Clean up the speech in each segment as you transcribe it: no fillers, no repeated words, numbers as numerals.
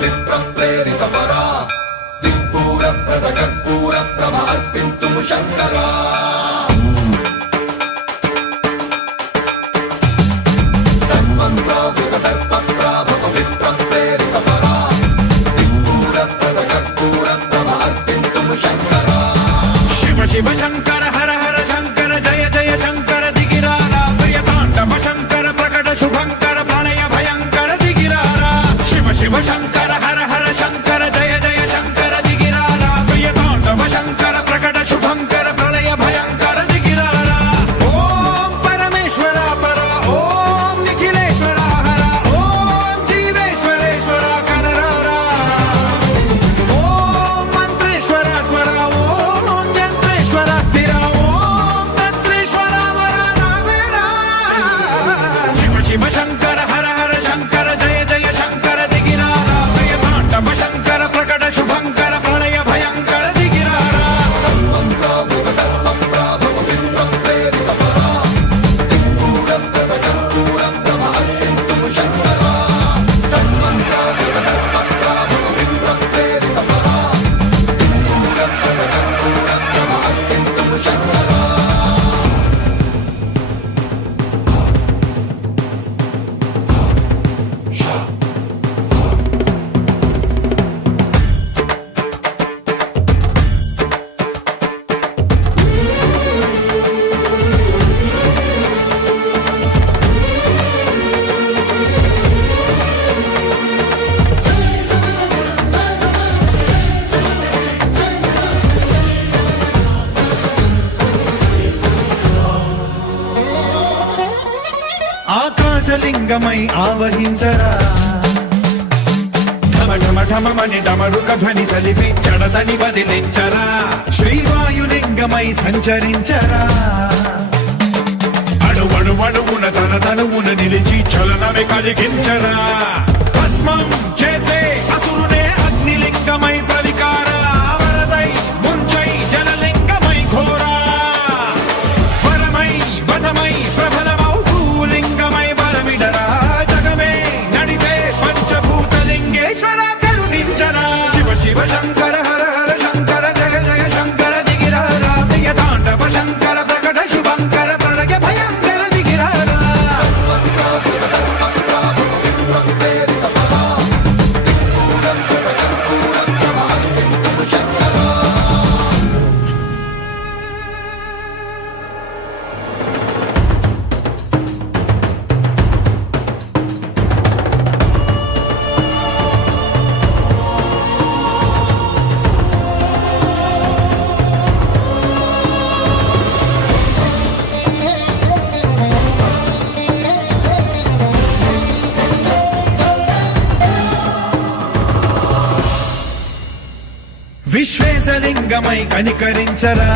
విప్ర ప్రేరిత పరా దిక్పూర ప్రద కర్పూర ప్రభ అర్పింతుము శంకరా సర్వం ప్రావృత దర్ప ప్రాభవ విప్ర ప్రేరిత పరా దిక్పూర ప్రద కర్పూర ప్రభ అర్పింతుము శంకరా శివ శివ శంకర హర హర శంకర జయ జయ శంకర దిగిరారా ప్రియ తాండవ శంకర ప్రకట శుభంకర ప్రళయ భయంకర దిగిరారా శివ శివ శంకర హర హర శంకర జయ జయ శంకర దిగిరారా ప్రియ తాండవ శంకర ప్రకట శుభంకర ప్రళయ భయంకర దిగిరారా ఓం పరమేశ్వర పర ఓం నిఖిలేశ్వర హర ఓం జీవేశ్వరేశ్వర కనరారా ఓం మంత్రేశ్వర స్వర ఓం యంత్రేశ్వర స్థిర ఓం తంత్రేశ్వర వర నావేరా శివ శివ శంకర హర హర శంకర జయ జయ శంకర దిగిరారా ప్రియ తాండవ శంకర ప్రకట శుభంకర ప్రళయ భయంకర దిగిరారా సర్వం ప్రావృత దర్ప ప్రాభవ విప్ర ప్రేరిత పరా దిక్పూర ప్రద కర్పూర ప్రభ అర్పింతుము శంకరా సర్వం ప్రావృత దర్ప ప్రాభవ విప్ర ప్రేరిత పరా దిక్పూర ప్రద కర్పూర ప్రభ అర్పింతుము శంకరా ఆకాశలింగమై ఆవహించరా ఢమ ఢమ ఢమమని డమరుక ధ్వని సలిపి జడదని వదిలించరా శ్రీవాయులింగమై సంచరించరా అణువణువున తన తనువున నిలిచి చలనమే కలిగించరా భస్మం చేసే అసురునే అగ్నిలింగమై ప్రవికార వరదై ముంచై జలలింగమై ఘోరా వరమై వసమై ప్రబలమౌ భూలింగమై బలమిడరా జగమే నడిపే పంచభూతలింగేశ్వర కరుణించరా శివ శివ శంకర హర హర శంకర జయ జయ శంకర దిగిరారా ప్రియ తాండవ శంకర ప్రకట శుభంకర ప్రళయ భయంకర దిగిరారా సర్వం ప్రావృత దర్ప ప్రాభవ విప్ర ప్రేరిత పరా దిక్పూర ప్రద కర్పూర ప్రభ అర్పింతుము శంకరా విశ్వేశలింగమై కనికరించరా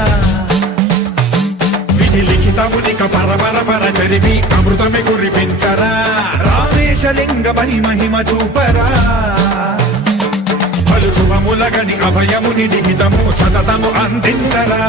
విధి లిఖితమునిక పరపర పర చరివి అమృతమి కురిపించరా రామేశలింగమని మహిమ చూపరా పలు శుభములగని అభయముని లిఖితము సతతము అందించరా